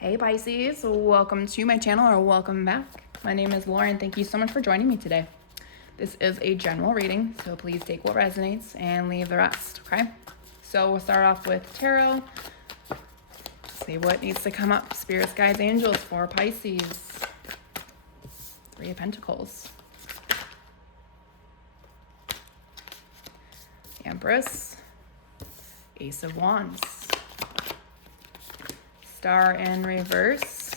Hey Pisces, welcome to my channel or welcome back. My name is Lauren. Thank you so much for joining me today. This is a general reading, so please take what resonates and leave the rest, okay? So we'll start off with tarot. See what needs to come up. Spirits, guides, angels for Pisces. Three of Pentacles. Empress. Ace of Wands. Star in reverse.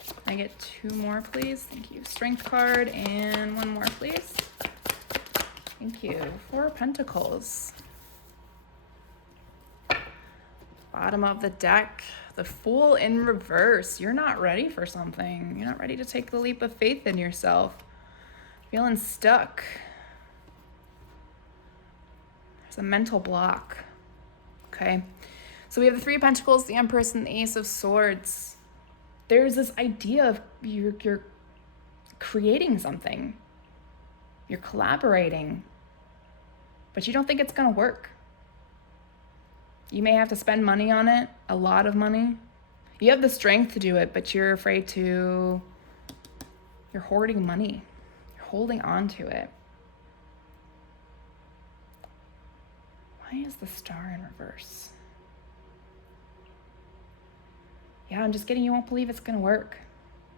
Can I get two more, please? Thank you. Strength card and one more, please. Thank you. Four of Pentacles. Bottom of the deck, the Fool in reverse. You're not ready for something. You're not ready to take the leap of faith in yourself. Feeling stuck. There's a mental block. Okay, so we have the Three of Pentacles, the Empress, and the Ace of Swords. There's this idea of you're creating something. You're collaborating, but you don't think it's going to work. You may have to spend money on it, a lot of money. You have the strength to do it, but you're afraid to. You're hoarding money. You're holding on to it. Why is the Star in reverse? Yeah, I'm just kidding. You won't believe it's going to work.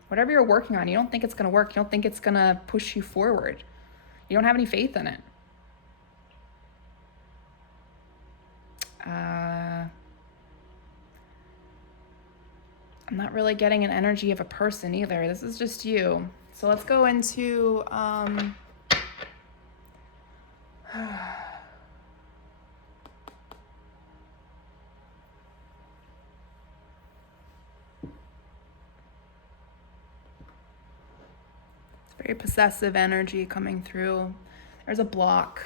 Whatever you're working on, you don't think it's going to work. You don't think it's going to push you forward. You don't have any faith in it. I'm not really getting an energy of a person either. This is just you. So let's go into... very possessive energy coming through. There's a block,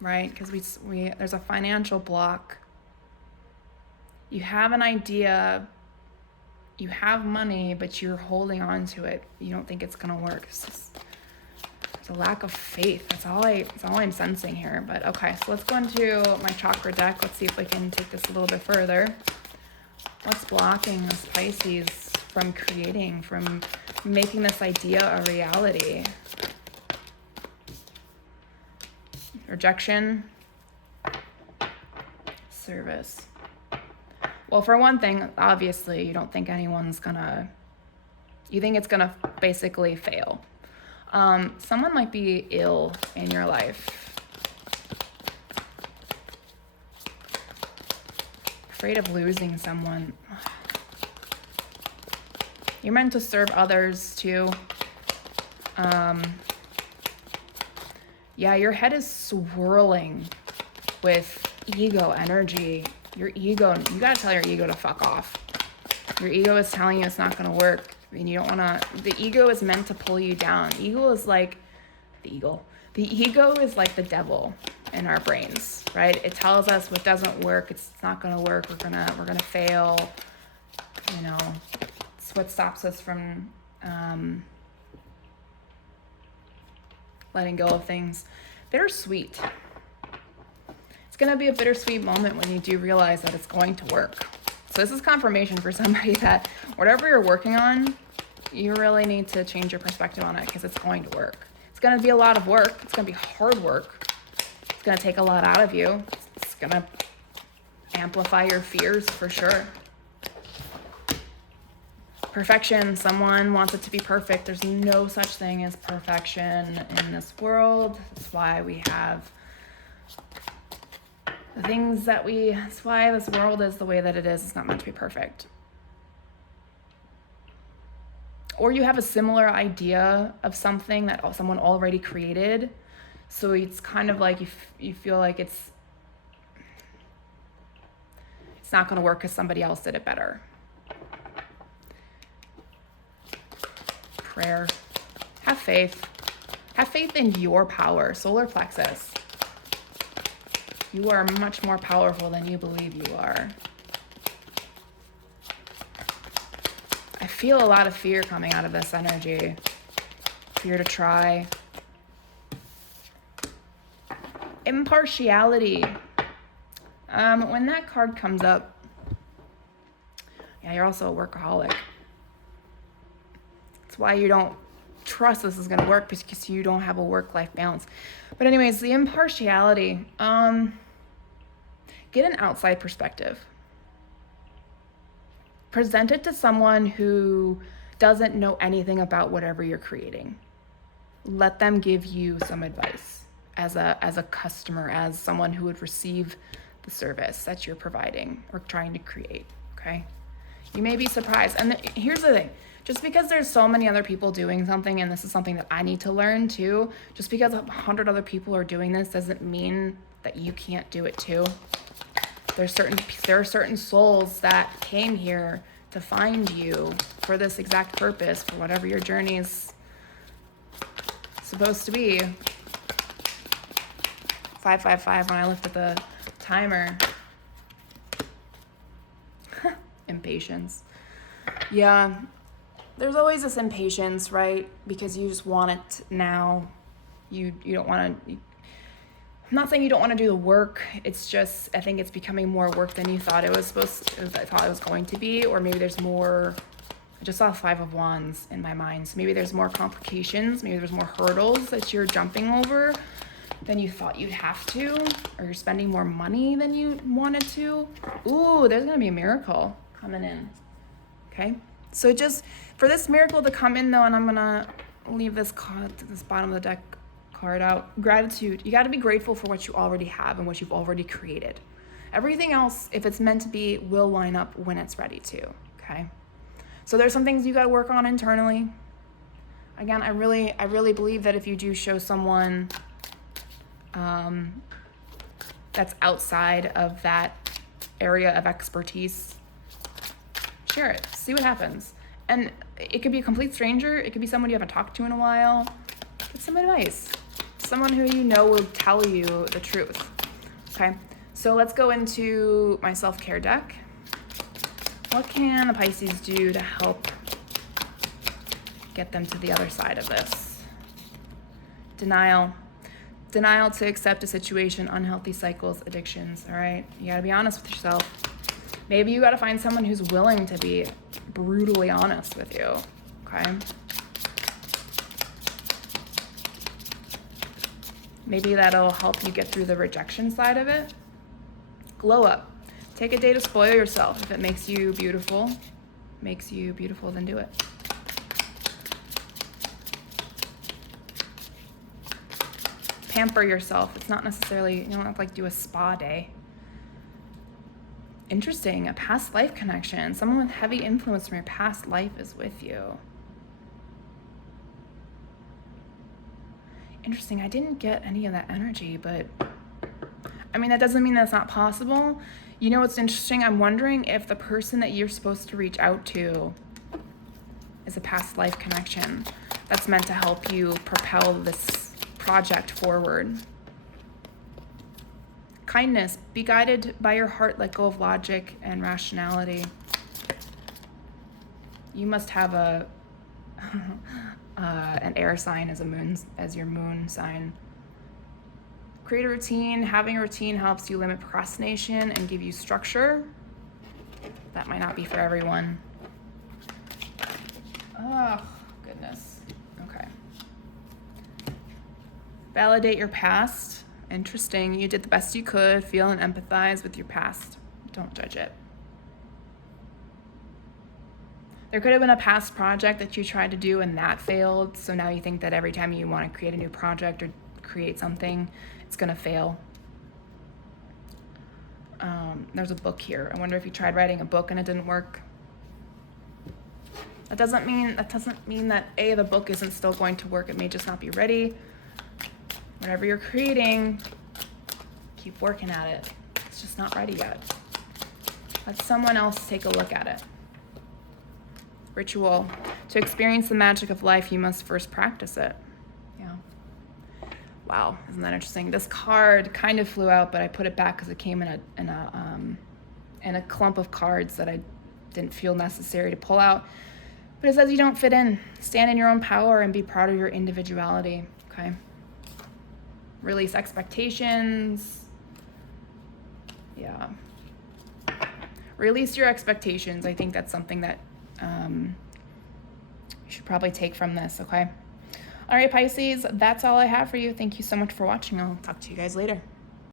right? Because there's a financial block. You have an idea, you have money, but you're holding on to it. You don't think it's gonna work. There's a lack of faith. That's all I'm sensing here. But okay, so let's go into my chakra deck. Let's see if we can take this a little bit further. What's blocking this Pisces from creating, from making this idea a reality? Rejection. Service. Well, for one thing, obviously, you don't think anyone's gonna... You think it's gonna basically fail. Someone might be ill in your life. Afraid of losing someone. You're meant to serve others too. Yeah, your head is swirling with ego energy. Your ego, you gotta tell your ego to fuck off. Your ego is telling you it's not gonna work. I mean, you don't wanna, the ego is meant to pull you down. The ego is like the devil in our brains, right? It tells us what doesn't work, it's not gonna work, we're gonna fail, you know. It's what stops us from letting go of things. Bittersweet. It's gonna be a bittersweet moment when you do realize that it's going to work. So this is confirmation for somebody that whatever you're working on, you really need to change your perspective on it because it's going to work. It's gonna be a lot of work. It's gonna be hard work. It's gonna take a lot out of you. It's gonna amplify your fears for sure. Perfection. Someone wants it to be perfect. There's no such thing as perfection in this world. That's why we have the things that that's why this world is the way that it is. It's not meant to be perfect. Or you have a similar idea of something that someone already created. So it's kind of like you feel like it's not going to work because somebody else did it better. Prayer. Have faith. Have faith in your power. Solar plexus. You are much more powerful than you believe you are. I feel a lot of fear coming out of this energy. Fear to try. Impartiality. When that card comes up, Yeah, you're also a workaholic. That's why you don't trust this is going to work, because you don't have a work-life balance. But anyways, the impartiality. Get an outside perspective. Present it to someone who doesn't know anything about whatever you're creating. Let them give you some advice as a customer, as someone who would receive the service that you're providing or trying to create, okay? You may be surprised. And here's the thing. Just because there's so many other people doing something, and this is something that I need to learn too, just because 100 other people are doing this doesn't mean that you can't do it too. There are certain souls that came here to find you for this exact purpose, for whatever your journey is supposed to be. 555 when I looked at the timer. Impatience. Yeah, there's always this impatience, right? Because you just want it now. You don't want to. I'm not saying you don't want to do the work. It's just, I think it's becoming more work than you thought it was going to be, or maybe there's more. I just saw 5 of Wands in my mind. So maybe there's more complications. Maybe there's more hurdles that you're jumping over than you thought you'd have to, or you're spending more money than you wanted to. Ooh, there's going to be a miracle coming in. Okay? So just for this miracle to come in though, and I'm going to leave this bottom of the deck card out. Gratitude. You got to be grateful for what you already have and what you've already created. Everything else, if it's meant to be, will line up when it's ready to. Okay? So there's some things you got to work on internally. Again, I really believe that if you do show someone that's outside of that area of expertise, share it. See what happens. And it could be a complete stranger. It could be someone you haven't talked to in a while. Get some advice. Someone who you know will tell you the truth. Okay? So let's go into my self-care deck. What can a Pisces do to help get them to the other side of this? Denial. Denial to accept a situation, unhealthy cycles, addictions, all right? You gotta be honest with yourself. Maybe you gotta find someone who's willing to be brutally honest with you, okay? Maybe that'll help you get through the rejection side of it. Glow up. Take a day to spoil yourself. If it makes you beautiful, then do it. Pamper yourself. It's not necessarily, you don't have to like do a spa day. Interesting, a past life connection. Someone with heavy influence from your past life is with you. Interesting, I didn't get any of that energy, but I mean, that doesn't mean that's not possible. You know what's interesting? I'm wondering if the person that you're supposed to reach out to is a past life connection that's meant to help you propel this project forward. Kindness. Be guided by your heart. Let go of logic and rationality. You must have an air sign as your moon sign. Create a routine. Having a routine helps you limit procrastination and give you structure. That might not be for everyone. Oh, goodness. Okay. Validate your past. Interesting. You did the best you could. Feel and empathize with your past. Don't judge it. There could have been a past project that you tried to do and that failed. So now you think that every time you want to create a new project or create something, it's going to fail. There's a book here. I wonder if you tried writing a book and it didn't work. That doesn't mean that the book isn't still going to work. It may just not be ready. Whatever you're creating, keep working at it. It's just not ready yet. Let someone else take a look at it. Ritual. To experience the magic of life, you must first practice it. Yeah. Wow, isn't that interesting? This card kind of flew out, but I put it back because it came in a clump of cards that I didn't feel necessary to pull out. But it says you don't fit in. Stand in your own power and be proud of your individuality. Okay. Release expectations. Yeah. release your expectations. I think that's something that you should probably take from this, okay? All right, Pisces, that's all I have for you. Thank you so much for watching. I'll talk to you guys later.